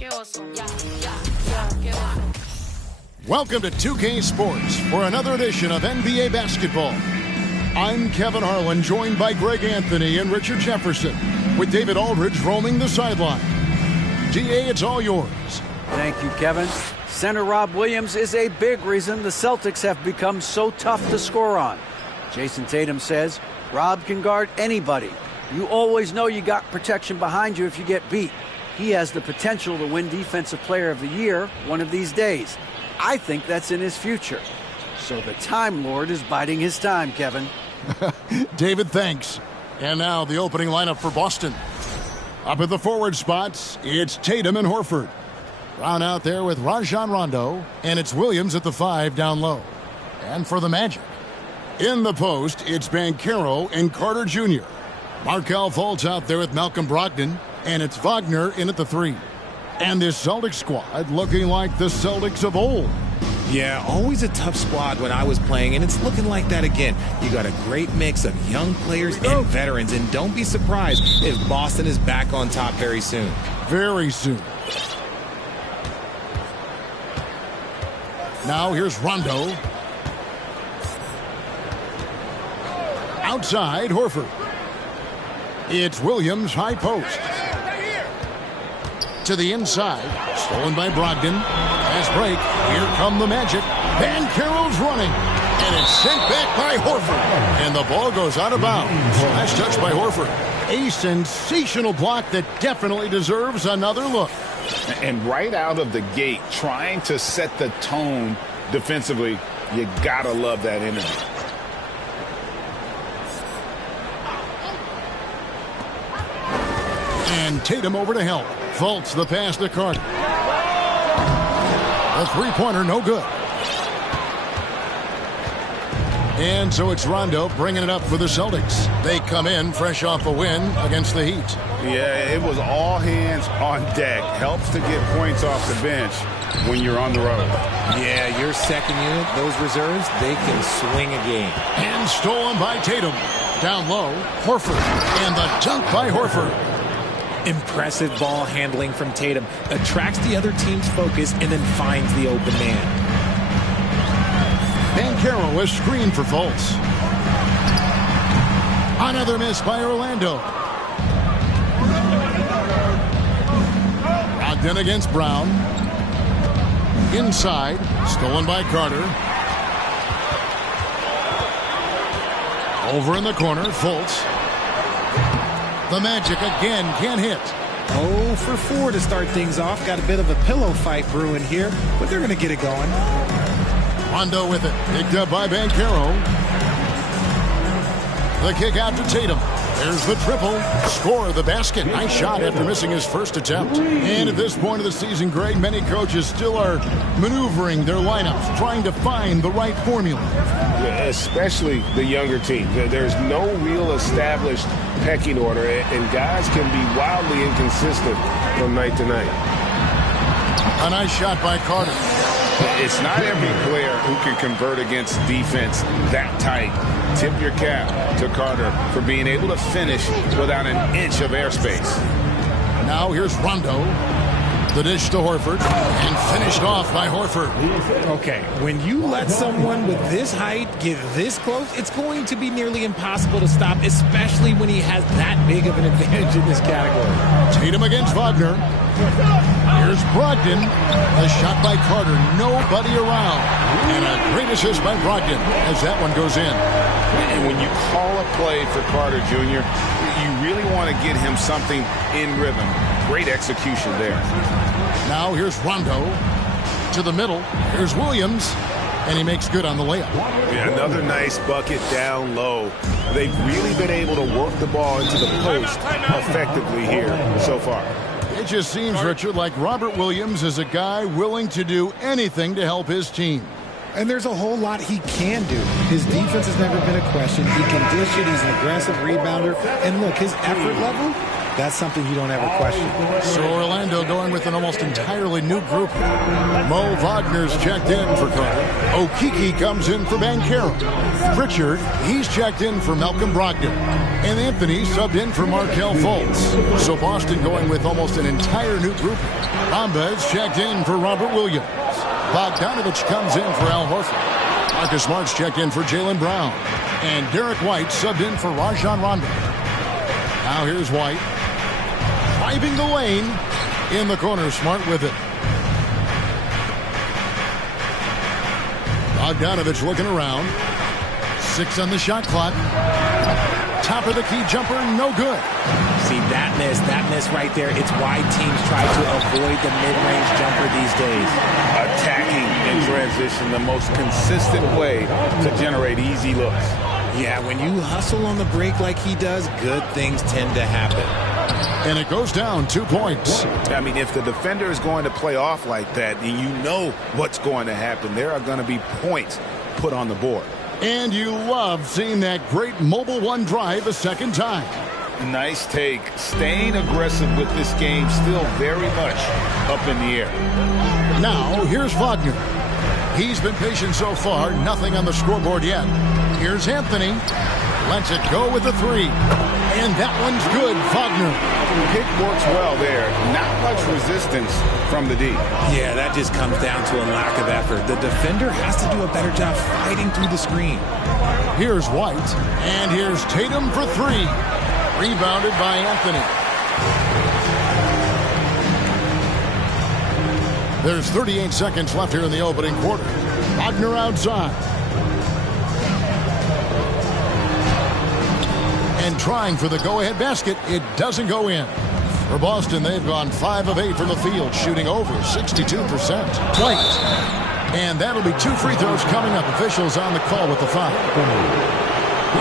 Welcome to 2K Sports for another edition of NBA basketball. I'm Kevin Harlan, joined by Greg Anthony and Richard Jefferson, with David Aldridge roaming the sideline. DA, it's all yours. Thank you, Kevin. Center Rob Williams is a big reason the Celtics have become so tough to score on. Jason Tatum says, Rob can guard anybody. You always know you got protection behind you if you get beat. He has the potential to win Defensive Player of the Year one of these days. I think that's in his future. So the Time Lord is biding his time, Kevin. David, thanks. And now the opening lineup for Boston. Up at the forward spots, it's Tatum and Horford. Brown out there with Rajon Rondo, and it's Williams at the 5 down low. And for the Magic, in the post, it's Banchero and Carter Jr. Markelle Fultz out there with Malcolm Brogdon, and it's Wagner in at the 3. And this Celtics squad looking like the Celtics of old. Yeah, always a tough squad when I was playing, and it's looking like that again. You got a great mix of young players and veterans, and don't be surprised if Boston is back on top very soon. Very soon. Now here's Rondo. Outside, Horford. It's Williams, high post. To the inside, stolen by Brogdon. Fast break. Here come the Magic. Banchero's running, and it's sent back by Horford. And the ball goes out of bounds. Last touch by Horford. A sensational block that definitely deserves another look. And right out of the gate, trying to set the tone defensively, you gotta love that energy. And Tatum over to help. Fultz the pass to Carter. A three-pointer, no good. And so it's Rondo bringing it up for the Celtics. They come in fresh off a win against the Heat. Yeah, it was all hands on deck. Helps to get points off the bench when you're on the road. Yeah, your second unit, those reserves, they can swing a game. And stolen by Tatum. Down low, Horford. And the dunk by Horford. Impressive ball handling from Tatum. Attracts the other team's focus and then finds the open man. Banchero is screened for Fultz. Another miss by Orlando. Brogdon against Brown. Inside, stolen by Carter. Over in the corner, Fultz. The Magic again can't hit. 0 for 4 to start things off. Got a bit of a pillow fight brewing here, but they're going to get it going. Rondo with it. Picked up by Banchero. The kick out to Tatum. There's the triple. Score the basket. Nice shot after missing his first attempt. And at this point of the season, Greg, many coaches still are maneuvering their lineups, trying to find the right formula. Yeah, especially the younger team. There's no real established pecking order, and guys can be wildly inconsistent from night to night. A nice shot by Carter. It's not every player who can convert against defense that tight. Tip your cap to Carter for being able to finish without an inch of airspace. Now here's Rondo. The dish to Horford, and finished off by Horford. Okay, when you let someone with this height get this close, it's going to be nearly impossible to stop, especially when he has that big of an advantage in this category. Tatum against Wagner. Here's Brogdon. The shot by Carter. Nobody around. And a great assist by Brogdon as that one goes in. And when you call a play for Carter Jr., you really want to get him something in rhythm. Great execution there. Now here's Rondo to the middle. Here's Williams, and he makes good on the layup. Yeah, another nice bucket down low. They've really been able to work the ball into the post effectively here so far. It just seems, Richard, like Robert Williams is a guy willing to do anything to help his team. And there's a whole lot he can do. His defense has never been a question. He can dish it. He's an aggressive rebounder. And look, his effort level, That's something you don't ever question. So Orlando going with an almost entirely new group. Mo Wagner's checked in for Carter. Okeke comes in for Banchero. Pritchard, he's checked in for Malcolm Brogdon. And Anthony subbed in for Markelle Fultz. So Boston going with almost an entire new group. Bamba's checked in for Robert Williams. Bogdanovich comes in for Al Horford. Marcus Smart's checked in for Jaylen Brown. And Derek White subbed in for Rajon Rondo. Now here's White. Driving the lane. In the corner, Smart with it. Bogdanovich looking around. 6 on the shot clock. Top of the key jumper, no good. See, that miss right there, it's why teams try to avoid the mid-range jumper these days. Attacking in transition, the most consistent way to generate easy looks. Yeah, when you hustle on the break like he does, good things tend to happen. And it goes down 2 points. I mean, if the defender is going to play off like that, then you know what's going to happen. There are going to be points put on the board. And you love seeing that great mobile one drive a second time. Nice take. Staying aggressive with this game, still very much up in the air. Now, here's Wagner. He's been patient so far. Nothing on the scoreboard yet. Here's Anthony. Lets it go with the 3. And that one's good, Wagner. Pick works well there. Not much resistance from the D. Yeah, that just comes down to a lack of effort. The defender has to do a better job fighting through the screen. Here's White. And here's Tatum for 3. Rebounded by Anthony. There's 38 seconds left here in the opening quarter. Wagner outside. And trying for the go-ahead basket. It doesn't go in. For Boston, they've gone 5 of 8 from the field, shooting over 62%. Plate. And that'll be 2 free throws coming up. Officials on the call with the foul.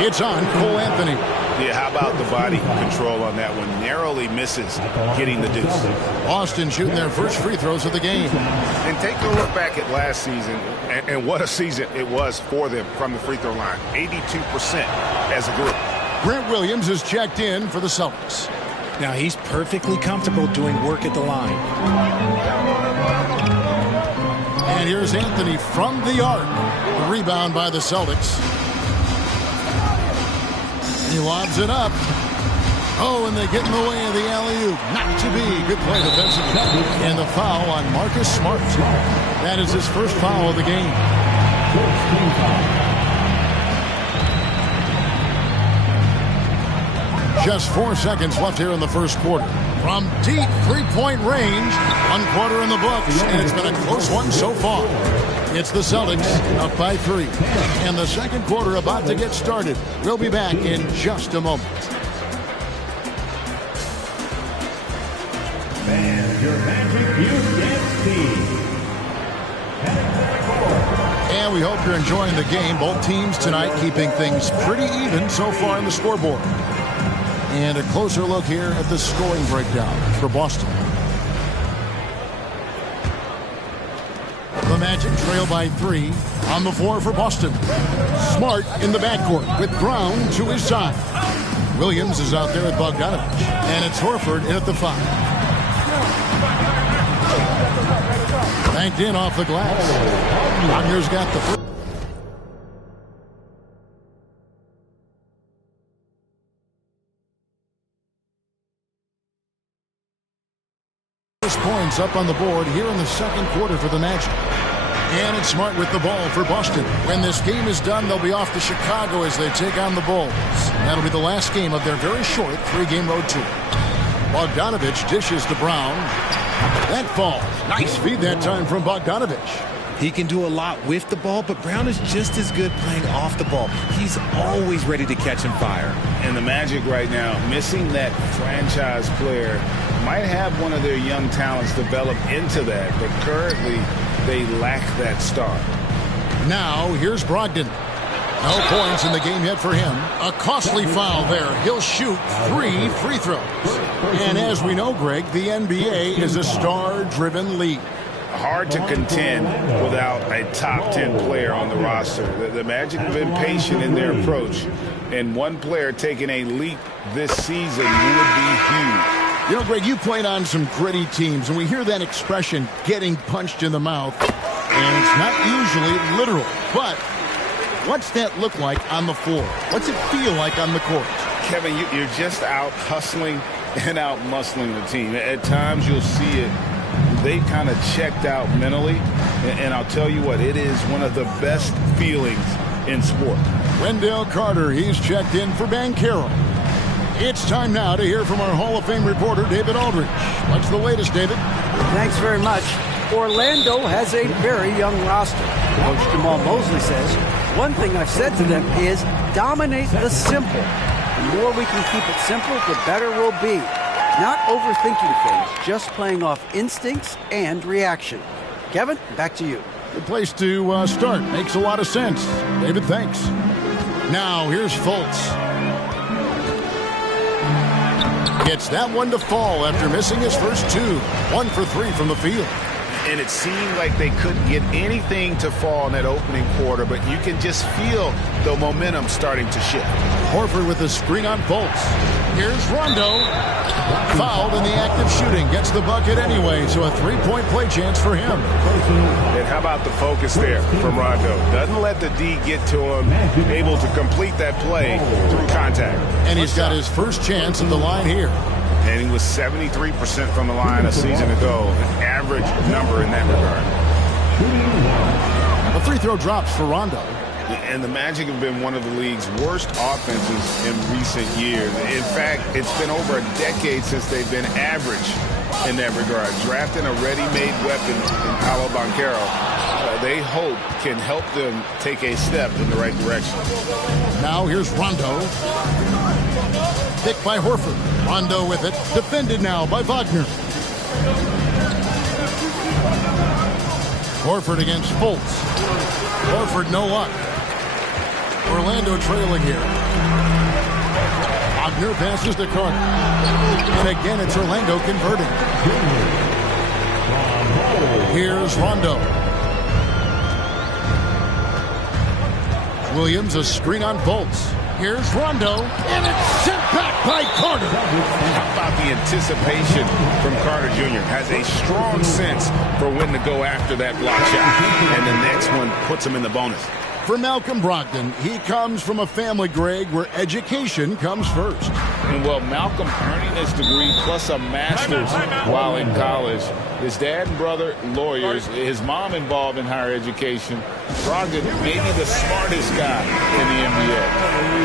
It's on Cole Anthony. Yeah, how about the body control on that one? Narrowly misses getting the deuce. Boston shooting their first free throws of the game. And take a look back at last season, and what a season it was for them from the free throw line. 82% as a group. Grant Williams is checked in for the Celtics. Now he's perfectly comfortable doing work at the line. And here's Anthony from the arc. The rebound by the Celtics. He lobs it up. Oh, and they get in the way of the alley-oop. Not to be. Good play defensively. And the foul on Marcus Smart. That is his first foul of the game. Just 4 seconds left here in the first quarter. From deep three-point range, 1 quarter in the books, and it's been a close one so far. It's the Celtics up by 3. And the second quarter about to get started. We'll be back in just a moment. And your magic you can't see. And we hope you're enjoying the game. Both teams tonight keeping things pretty even so far in the scoreboard. And a closer look here at the scoring breakdown for Boston. The Magic trail by 3 on the floor for Boston. Smart in the backcourt with Brown to his side. Williams is out there with Bogdanovich. And it's Horford in at the 5. Banked in off the glass. Wagner's got the first. Points up on the board here in the second quarter for the Magic. And it's Smart with the ball for Boston. When this game is done, they'll be off to Chicago as they take on the Bulls. That'll be the last game of their very short 3-game road tour. Bogdanovich dishes to Brown. That falls. Nice feed that time from Bogdanovich. He can do a lot with the ball, but Brown is just as good playing off the ball. He's always ready to catch and fire. And the Magic right now, missing that franchise player, might have one of their young talents develop into that, but currently they lack that star. Now, here's Brogdon. No points in the game yet for him. A costly foul there. He'll shoot 3 free throws. And as we know, Greg, the NBA is a star-driven league. hard to contend without a top 10 player on the roster. The Magic have been patient in their approach, and one player taking a leap this season would be huge. You know, Greg, you played on some gritty teams, and we hear that expression, getting punched in the mouth, and it's not usually literal. But what's that look like on the floor? What's it feel like on the court? Kevin, you're just out hustling and out muscling the team. At times you'll see it. They kind of checked out mentally, and I'll tell you what, it is one of the best feelings in sport. Wendell Carter, he's checked in for Banchero. It's time now to hear from our Hall of Fame reporter, David Aldridge. What's the latest, David? Thanks very much. Orlando has a very young roster. Coach Jamal Mosley says, one thing I've said to them is dominate the simple. The more we can keep it simple, the better we'll be. Not overthinking things, just playing off instincts and reaction. Kevin, back to you. Good place to start. Makes a lot of sense. David, thanks. Now, here's Fultz. Gets that one to fall after missing his first two. 1 for 3 from the field. And it seemed like they couldn't get anything to fall in that opening quarter, but you can just feel the momentum starting to shift. Horford with the screen on Fultz. Here's Rondo. Fouled in the act of shooting. Gets the bucket anyway, so a 3-point play chance for him. And how about the focus there from Rondo? Doesn't let the D get to him. Able to complete that play through contact. And he's got his first chance at the line here. And he was 73% from the line a season ago. An average number in that regard. A free throw drops for Rondo. And the Magic have been one of the league's worst offenses in recent years. In fact, it's been over a decade since they've been average in that regard. Drafting a ready-made weapon in Paolo Banchero, they hope can help them take a step in the right direction. Now here's Rondo. Picked by Horford. Rondo with it. Defended now by Wagner. Horford against Fultz. Horford no luck. Orlando trailing here. Wagner passes to Carter. And again it's Orlando converting. Here's Rondo. Williams a screen on Fultz. Here's Rondo, and it's sent back by Carter. How about the anticipation from Carter Jr.? Has a strong sense for when to go after that block shot. And the next one puts him in the bonus. For Malcolm Brogdon, he comes from a family, Greg, where education comes first. And well, Malcolm earning his degree plus a master's while in college. His dad and brother, lawyers. His mom involved in higher education. Brogdon, maybe the smartest guy in the NBA.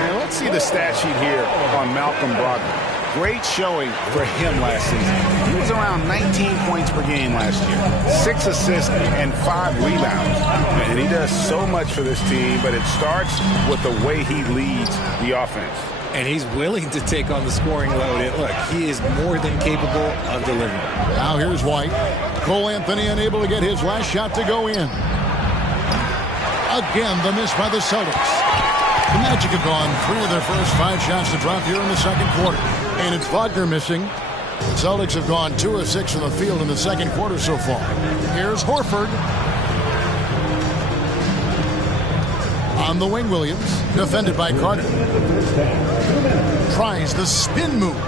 And let's see the stat sheet here on Malcolm Brogdon. Great showing for him last season. He was around 19 points per game last year, 6 assists and 5 rebounds. And he does so much for this team, but it starts with the way he leads the offense. And he's willing to take on the scoring load. And look, he is more than capable of delivering. Now here's White. Cole Anthony unable to get his last shot to go in. Again, the miss by the Celtics. The Magic have gone 3 of their first 5 shots to drop here in the second quarter. And it's Wagner missing. The Celtics have gone 2 of 6 from the field in the second quarter so far. Here's Horford. On the wing, Williams. Defended by Carter. Tries the spin move.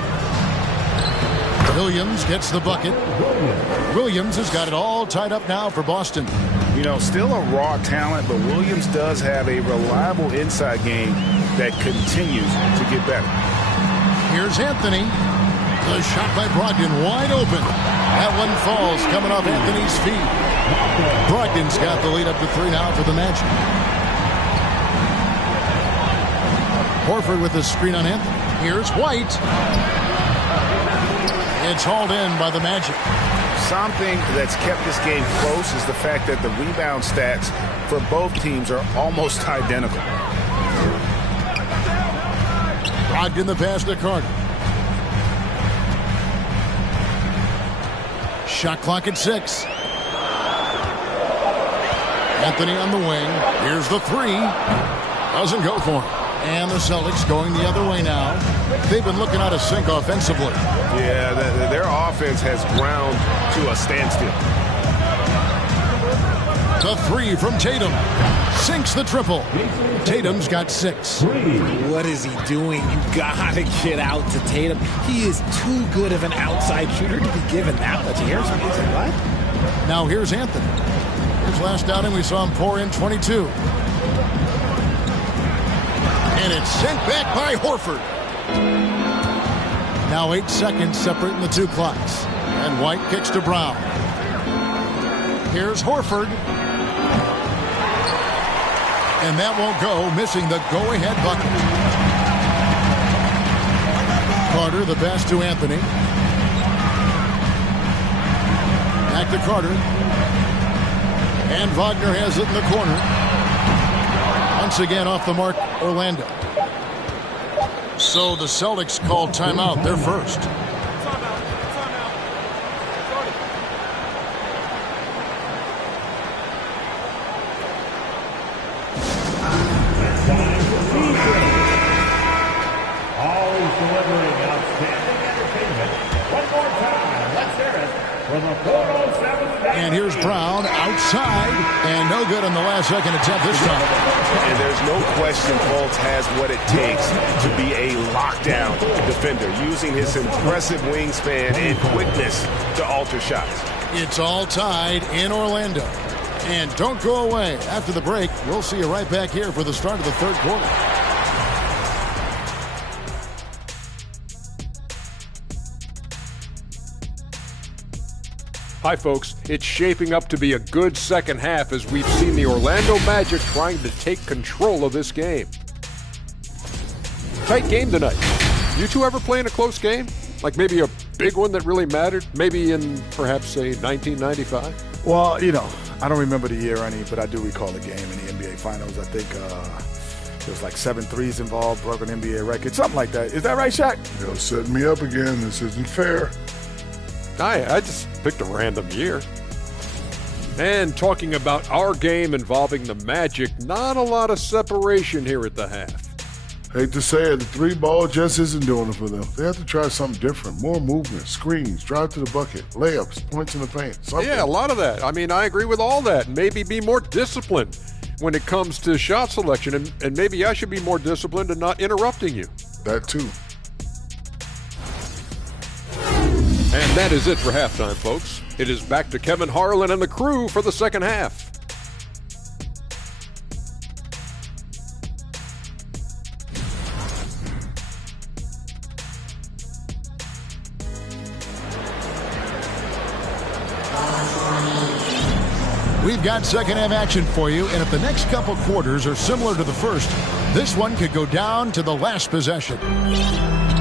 Williams gets the bucket. Williams has got it all tied up now for Boston. You know, still a raw talent, but Williams does have a reliable inside game that continues to get better. Here's Anthony. The shot by Brogdon wide open. That one falls coming off Anthony's feet. Brogdon's got the lead up to 3 now for the Magic. Horford with the screen on Anthony. Here's White. It's hauled in by the Magic. Something that's kept this game close is the fact that the rebound stats for both teams are almost identical. Brogdon the pass to Carter. Shot clock at 6. Anthony on the wing. Here's the 3. Doesn't go for him. And the Celtics going the other way now. They've been looking out of sync offensively. Yeah, their offense has ground to a standstill. The three from Tatum. Sinks the triple. Tatum's got 6. What is he doing? You gotta get out to Tatum. He is too good of an outside shooter to be given that much airspace. What? Now here's Anthony. His last outing, we saw him pour in 22. And it's sent back by Horford. Now 8 seconds separating the two clocks. And White kicks to Brown. Here's Horford. And that won't go, missing the go-ahead bucket. Carter, the pass to Anthony. Back to Carter. And Wagner has it in the corner. Once again off the mark, Orlando. So the Celtics called timeout. They're first. Always delivering outstanding entertainment. One more time, let's hear it for the 407. And here's Brown outside, and no good on the last second attempt this time. And there's no question Fultz has what it takes to be a lockdown defender, using his impressive wingspan and quickness to alter shots. It's all tied in Orlando. And don't go away. After the break, we'll see you right back here for the start of the third quarter. Hi, folks. It's shaping up to be a good second half as we've seen the Orlando Magic trying to take control of this game. Tight game tonight. You two ever play in a close game? Like maybe a big one that really mattered? Maybe in perhaps, say, 1995? Well, you know, I don't remember the year any, but I do recall a game in the NBA Finals. I think there was like 7 threes involved, broke an NBA record, something like that. Is that right, Shaq? You're setting me up again. This isn't fair. I just picked a random year. And talking about our game involving the Magic, not a lot of separation here at the half. Hate to say it, the 3-ball just isn't doing it for them. They have to try something different. More movement, screens, drive to the bucket, layups, points in the paint. Something. Yeah, a lot of that. I mean, I agree with all that. Maybe be more disciplined when it comes to shot selection. And maybe I should be more disciplined in not interrupting you. That too. And that is it for halftime, folks. It is back to Kevin Harlan and the crew for the second half. We've got second half action for you, and if the next couple quarters are similar to the first, this one could go down to the last possession.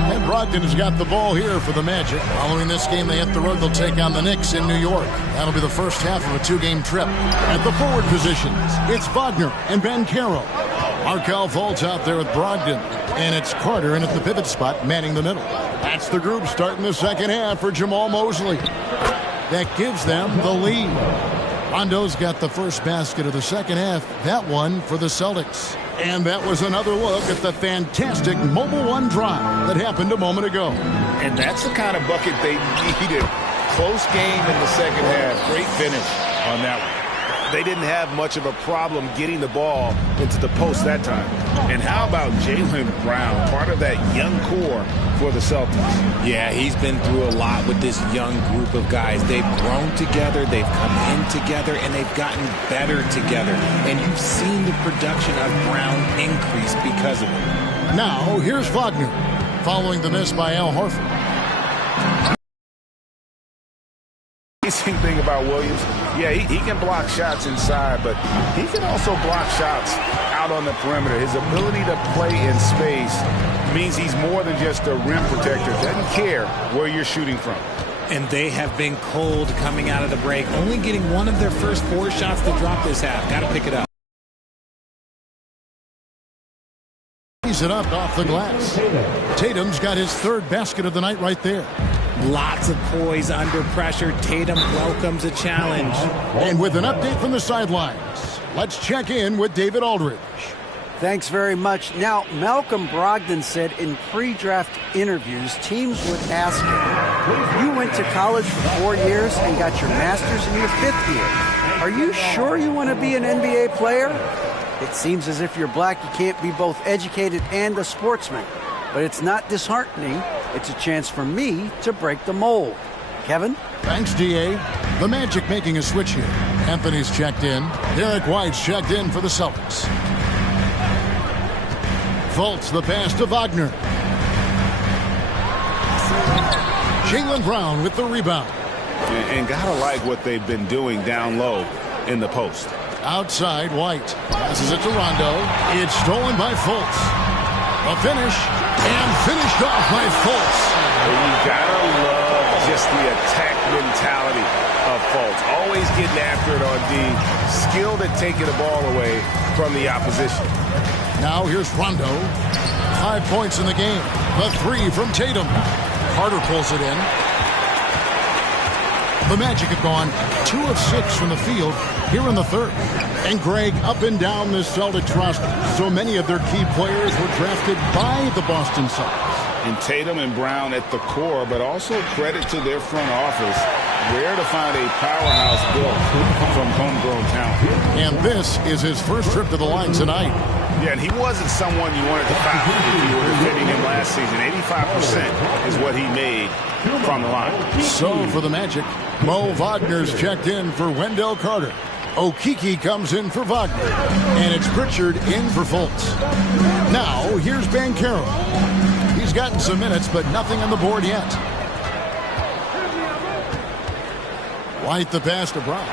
And Brogdon has got the ball here for the Magic. Following this game, they hit the road. They'll take on the Knicks in New York. That'll be the first half of a 2-game trip. At the forward positions, it's Wagner and Banchero. Markelle Fultz out there with Brogdon. And it's Carter in at the pivot spot, manning the middle. That's the group starting the second half for Jamal Mosley. That gives them the lead. Rondo's got the first basket of the second half. That one for the Celtics. And that was another look at the fantastic Mobile One drive that happened a moment ago. And that's the kind of bucket they needed. Close game in the second half. Great finish on that one. They didn't have much of a problem getting the ball into the post that time. And how about Jaylen Brown, part of that young core for the Celtics? Yeah, he's been through a lot with this young group of guys. They've grown together, they've come in together, and they've gotten better together. And you've seen the production of Brown increase because of it. Now, here's Wagner, following the miss by Al Horford. Amazing thing about Williams, yeah, he can block shots inside, but he can also block shots out on the perimeter. His ability to play in space means he's more than just a rim protector. Doesn't care where you're shooting from. And they have been cold coming out of the break, only getting one of their first 4 shots to drop this half. Got to pick it up. He's it up off the glass. Tatum's got his third basket of the night right there. Lots of poise under pressure. Tatum welcomes a challenge. And with an update from the sidelines, let's check in with David Aldridge. Thanks very much. Now, Malcolm Brogdon said in pre-draft interviews, teams would ask him, You went to college for 4 years and got your master's in your 5th year. Are you sure you want to be an NBA player? It seems as if you're black, you can't be both educated and a sportsman. But it's not disheartening. It's a chance for me to break the mold. Kevin? Thanks, D.A. The Magic making a switch here. Anthony's checked in. Derek White's checked in for the Celtics. Fultz the pass to Wagner. Jaylen Brown with the rebound. And gotta like what they've been doing down low in the post. Outside, White passes it to Rondo. It's stolen by Fultz. A finish, and finished off by Fultz. You gotta love just the attack mentality of Fultz. Always getting after it on D. Skilled at taking the ball away from the opposition. Now here's Rondo. 5 points in the game. The 3 from Tatum. Carter pulls it in. The Magic have gone 2 of 6 from the field here in the third. And Greg, up and down this Celtics roster, so many of their key players were drafted by the Boston Celtics. And Tatum and Brown at the core, but also credit to their front office. Rare to find a powerhouse built from homegrown talent. And this is his first trip to the line tonight. Yeah, and he wasn't someone you wanted to foul if you were defending him last season. 85% is what he made from the line. So for the Magic, Mo Wagner's checked in for Wendell Carter. Okeke comes in for Wagner. And it's Pritchard in for Fultz. Now, here's Banchero. He's gotten some minutes, but nothing on the board yet. White the pass to Brown.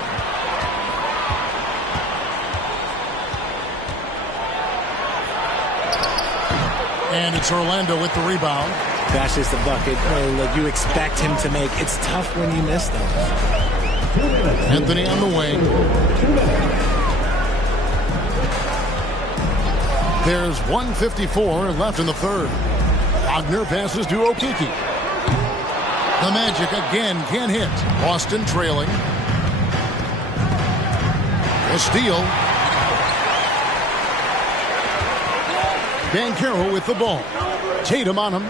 And it's Orlando with the rebound. That's just the bucket that you expect him to make. It's tough when you miss those. Anthony on the wing. There's 1:54 left in the third. Wagner passes to Okeke. The Magic again can't hit. Boston trailing. A steal. Banchero with the ball. Tatum on him.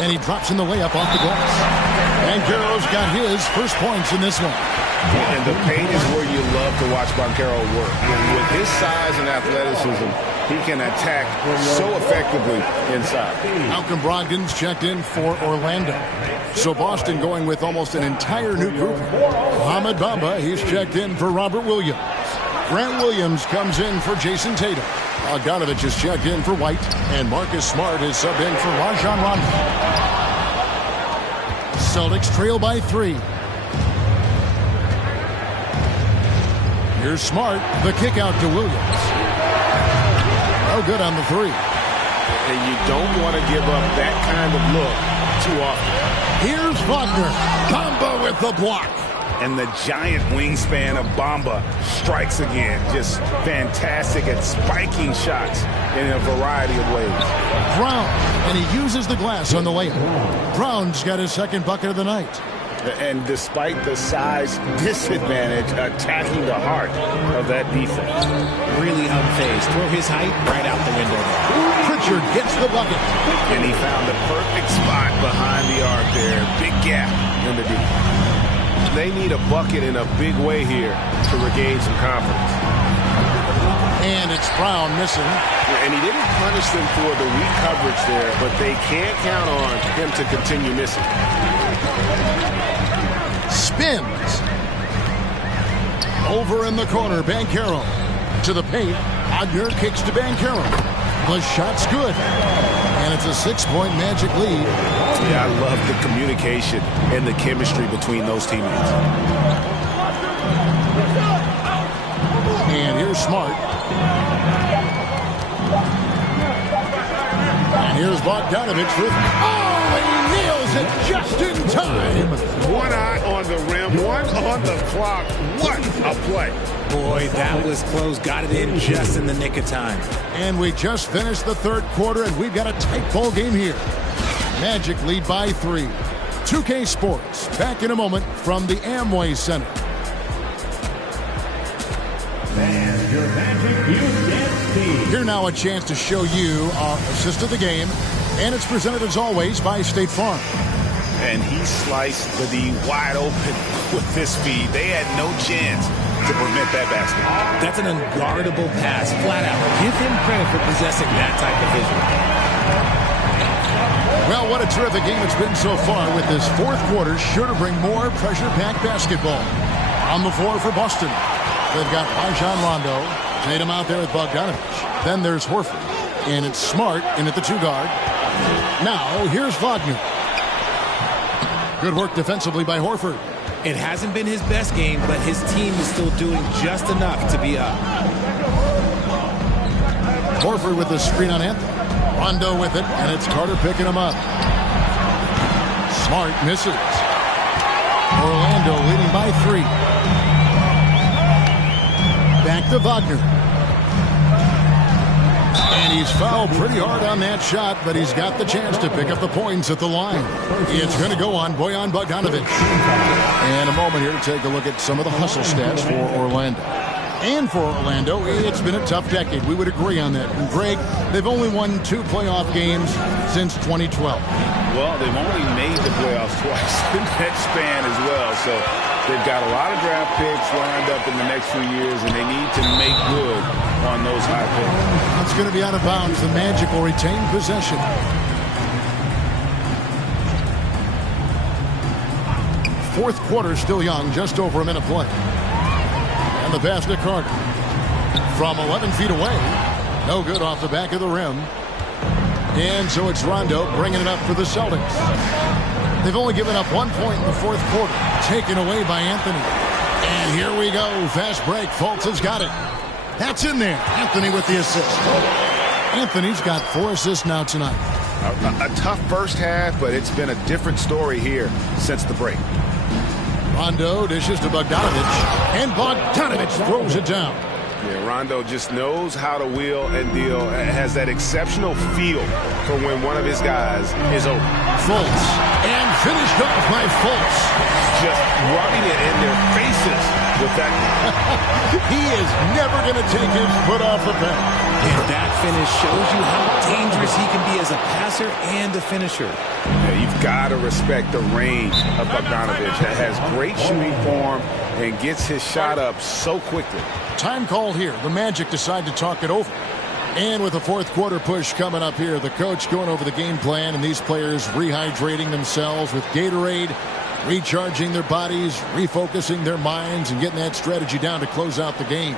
And he drops in the layup off the glass. Banchero's got his first points in this one. And the paint is where you love to watch Banchero work. With his size and athleticism, he can attack so effectively inside. Malcolm Brogdon's checked in for Orlando. So Boston going with almost an entire new group. Mohamed Bamba, he's checked in for Robert Williams. Grant Williams comes in for Jason Tatum. Bogdanovich is checked in for White. And Marcus Smart is subbed in for Rajon Rondo. Celtics trail by 3. Here's Smart. The kick out to Williams. No good on the 3. And you don't want to give up that kind of look too often. Here's Wagner. Bamba with the block. And the giant wingspan of Bamba strikes again. Just fantastic at spiking shots in a variety of ways. Brown, and he uses the glass on the layup. Brown's got his second bucket of the night. And despite the size disadvantage, attacking the heart of that defense. Really unfazed. Throw his height right out the window. Pritchard gets the bucket. And he found the perfect spot behind the arc there. Big gap in the defense. They need a bucket in a big way here to regain some confidence. And it's Brown missing. And he didn't punish them for the weak coverage there, but they can't count on him to continue missing. Spins. Over in the corner, Banchero. To the paint, Wagner kicks to Banchero. The shot's good. And it's a 6-point Magic lead. Yeah, I love the communication and the chemistry between those teammates. And here's Smart. And here's Bogdanovich with... Oh, and he nails it just in time. One eye on the rim, one on the clock. What a play. Boy, that was close. Got it in just in the nick of time. And we just finished the third quarter, and we've got a tight ball game here. Magic lead by 3. 2K Sports, back in a moment from the Amway Center. And your Magic View Dance Team. Here now a chance to show you our assist of the game, and it's presented as always by State Farm. and he sliced the D wide open with his speed. They had no chance to prevent that basket. That's an unguardable pass, flat out. Give him credit for possessing that type of vision. Well, what a terrific game it's been so far, with this fourth quarter sure to bring more pressure-packed basketball. On the floor for Boston, they've got Rajon Rondo, Tatum out there with Bogdanovich. Then there's Horford, and it's Smart in at the 2-guard. Now, here's Wagner. Good work defensively by Horford. It hasn't been his best game, but his team is still doing just enough to be up. Horford with the screen on Anthony. Rondo with it, and it's Carter picking him up. Smart misses. Orlando leading by 3. Back to Wagner. And he's fouled pretty hard on that shot, but he's got the chance to pick up the points at the line. It's going to go on Bojan Bogdanović. And a moment here to take a look at some of the hustle stats for Orlando. And for Orlando, it's been a tough decade. We would agree on that. And Greg, they've only won 2 playoff games since 2012. Well, they've only made the playoffs twice in that span as well. So they've got a lot of draft picks lined up in the next few years, and they need to make good on those high picks. That's going to be out of bounds. The Magic will retain possession. Fourth quarter still young, just over a minute play. And the pass to Carter. From 11 feet away. No good off the back of the rim. And so it's Rondo bringing it up for the Celtics. They've only given up 1 point in the fourth quarter. Taken away by Anthony. And here we go. Fast break. Fultz has got it. That's in there. Anthony with the assist. Anthony's got 4 assists now tonight. A tough first half, but it's been a different story here since the break. Rondo dishes to Bogdanovich, and Bogdanovich throws it down. Yeah, Rondo just knows how to wheel and deal, has that exceptional feel for when one of his guys is open. Fultz, and finished off by Fultz. Just rubbing it in their faces with that. He is never going to take his foot off the pedal. And that finish shows you how dangerous he can be as a passer and a finisher. Yeah, you've got to respect the range of Bogdanovich. That has great shooting form and gets his shot up so quickly. Time call here. The Magic decide to talk it over. And with the fourth quarter push coming up here, the coach going over the game plan, and these players rehydrating themselves with Gatorade, recharging their bodies, refocusing their minds, and getting that strategy down to close out the game.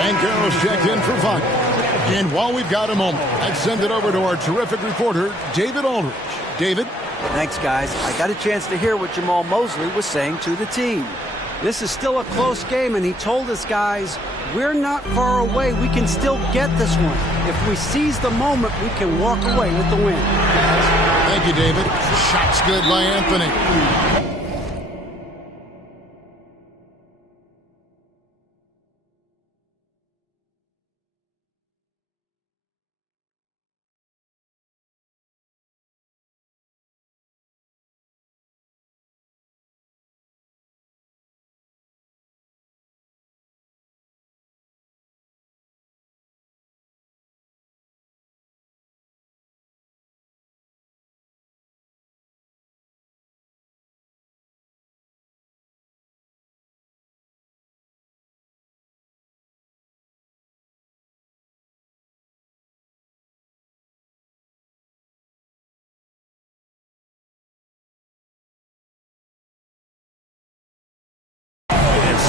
And Carroll's checked in for Wagner. And while we've got a moment, I'd send it over to our terrific reporter, David Aldridge. David? Thanks, guys. I got a chance to hear what Jamal Mosley was saying to the team. This is still a close game, and he told us, guys, we're not far away. We can still get this one. If we seize the moment, we can walk away with the win. Thank you, David. Shot's good by Anthony.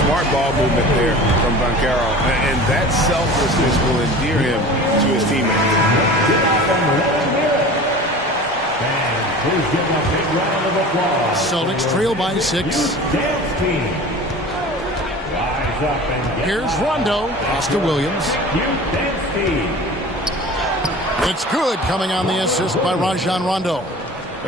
Smart ball movement there from Banchero. And that selflessness will endear him to his teammates. Celtics trail by 6. Here's Rondo. Pass to Williams. It's good, coming on the assist by Rajon Rondo.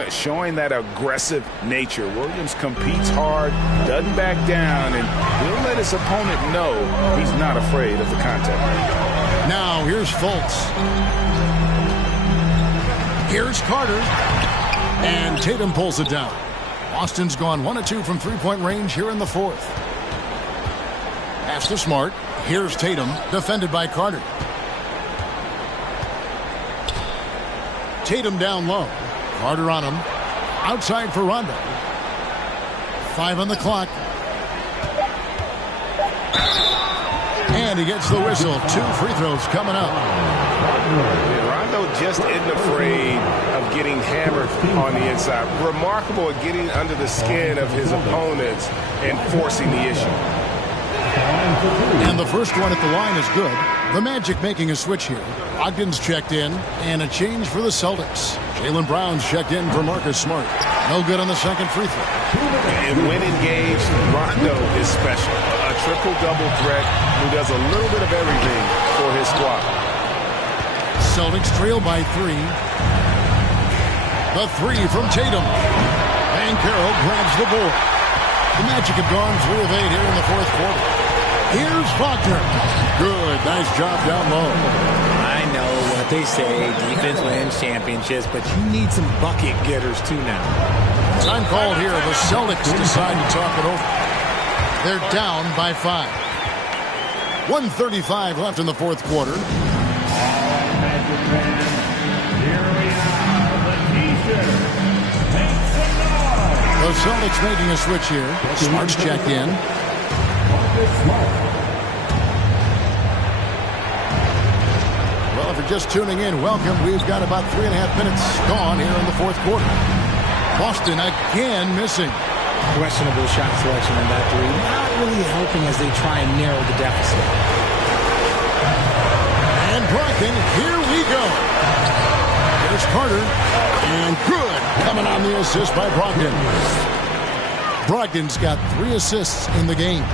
Showing that aggressive nature. Williams competes hard, doesn't back down, and he'll let his opponent know he's not afraid of the contact. Now here's Fultz. Here's Carter. And Tatum pulls it down. Boston's gone 1 of 2 from three-point range here in the fourth. Pass to Smart. Here's Tatum, defended by Carter. Tatum down low. Carter on him. Outside for Rondo. 5 on the clock. And he gets the whistle. 2 free throws coming up. Rondo just isn't afraid of getting hammered on the inside. Remarkable at getting under the skin of his opponents and forcing the issue. And the first one at the line is good. The Magic making a switch here. Ogden's checked in, and a change for the Celtics. Jaylen Brown's checked in for Marcus Smart. No good on the second free throw. And when engaged, Rondo is special. A triple-double threat who does a little bit of everything for his squad. Celtics trail by 3. The 3 from Tatum. Banchero grabs the board. The Magic have gone 3 of 8 here in the fourth quarter. Here's Faulkner. Good. Nice job down low. I know what they say. Defense wins championships, but you need some bucket getters too now. Time called here. The Celtics decide to talk it over. They're down by 5. 1:35 left in the fourth quarter. The Celtics making a switch here. Smart's checked in. Well, if you're just tuning in, welcome. We've got about 3.5 minutes gone here in the fourth quarter. Boston again missing. Questionable shot selection on that 3. Not really helping as they try and narrow the deficit. And Brogdon, here we go. There's Carter. And good. Coming on the assist by Brogdon. Brogdon's got 3 assists in the game.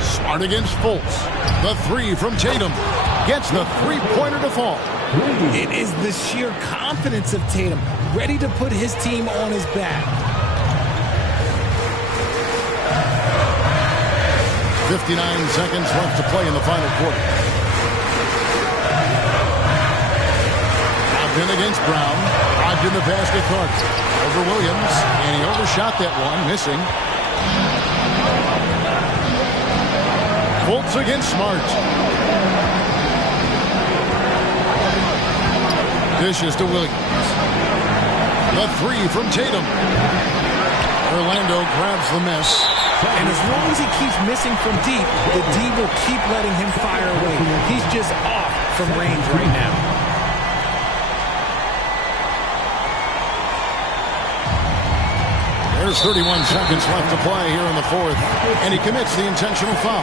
Smart against Fultz. The 3 from Tatum. Gets the three-pointer to fall. It is the sheer confidence of Tatum, ready to put his team on his back. 59 seconds left to play in the final quarter. Ogden against Brown. Ogden the pass to Carter. Over Williams. And he overshot that one, missing. Fultz against Smart. Dishes to Williams. The 3 from Tatum. Orlando grabs the miss. And as long as he keeps missing from deep, the D will keep letting him fire away. He's just off from range right now. There's 31 seconds left to play here in the fourth, and he commits the intentional foul.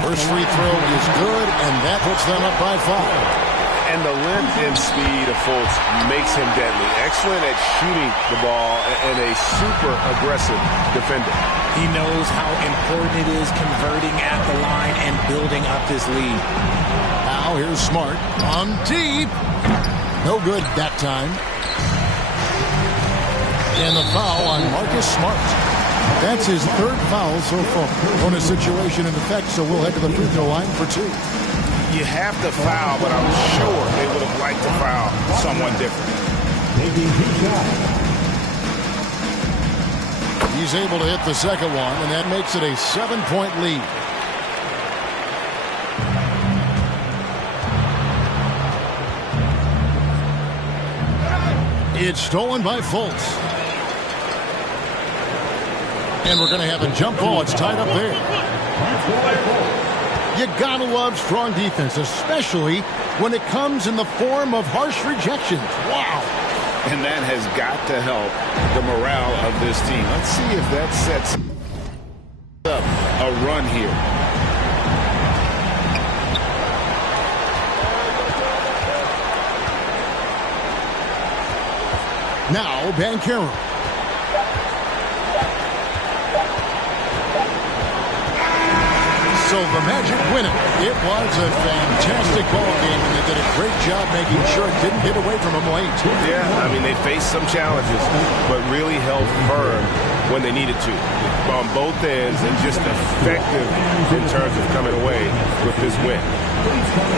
First free throw is good, and that puts them up by 5. And the length and speed of Fultz makes him deadly. Excellent at shooting the ball and a super aggressive defender. He knows how important it is converting at the line and building up this lead. Now here's Smart on deep. No good that time. And the foul on Marcus Smart. That's his 3rd foul so far. Bonus situation in effect, so we'll head to the free throw line for 2. You have to foul, but I'm sure they would have liked to foul someone different. He's able to hit the second one, and that makes it a 7-point lead. It's stolen by Fultz. And we're going to have a jump ball. It's tied up there. You gotta love strong defense, especially when it comes in the form of harsh rejections. Wow. And that has got to help the morale of this team. Let's see if that sets up a run here. Now, Banchero. So the Magic win it. It was a fantastic ball game, and they did a great job making sure it didn't get away from them late. Yeah, I mean, they faced some challenges, but really held firm when they needed to on both ends and just effective in terms of coming away with this win.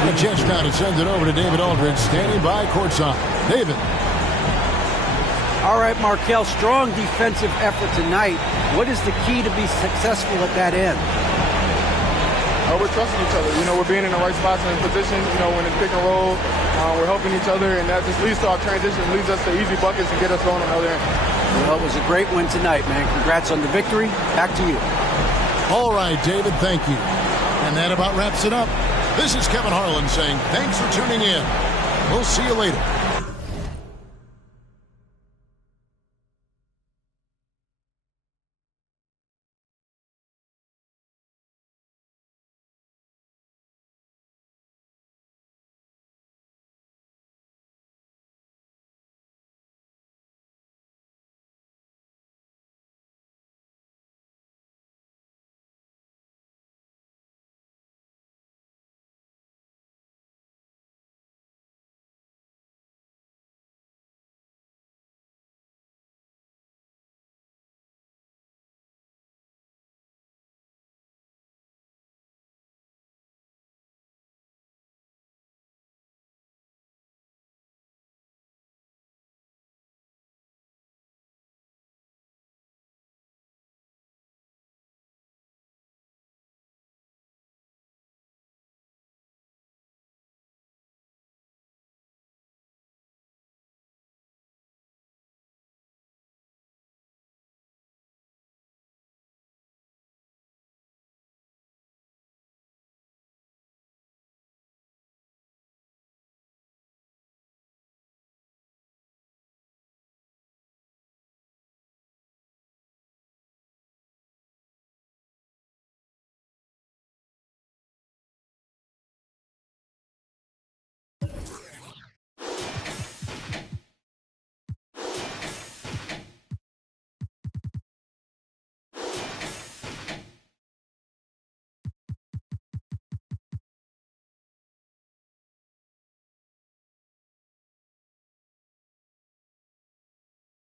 The Jets now to send it over to David Aldridge, standing by courtside. David. All right, Markel, strong defensive effort tonight. What is the key to be successful at that end? We're trusting each other. You know, we're being in the right spots and positions. You know, when it's pick and roll, we're helping each other, and that just leads to our transition, leads us to easy buckets and get us going on the other end. Well, it was a great win tonight, man. Congrats on the victory. Back to you. All right, David, thank you. And that about wraps it up. This is Kevin Harlan saying thanks for tuning in. We'll see you later.